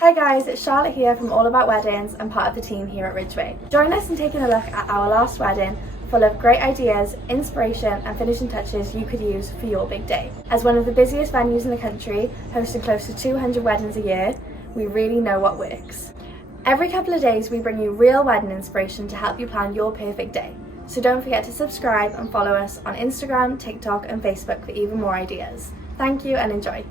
Hi guys, it's Charlotte here from All About Weddings and part of the team here at Ridgeway. Join us in taking a look at our last wedding, full of great ideas, inspiration and finishing touches you could use for your big day. As one of the busiest venues in the country, hosting close to 200 weddings a year, we really know what works. Every couple of days we bring you real wedding inspiration to help you plan your perfect day. So don't forget to subscribe and follow us on Instagram, TikTok and Facebook for even more ideas. Thank you and enjoy.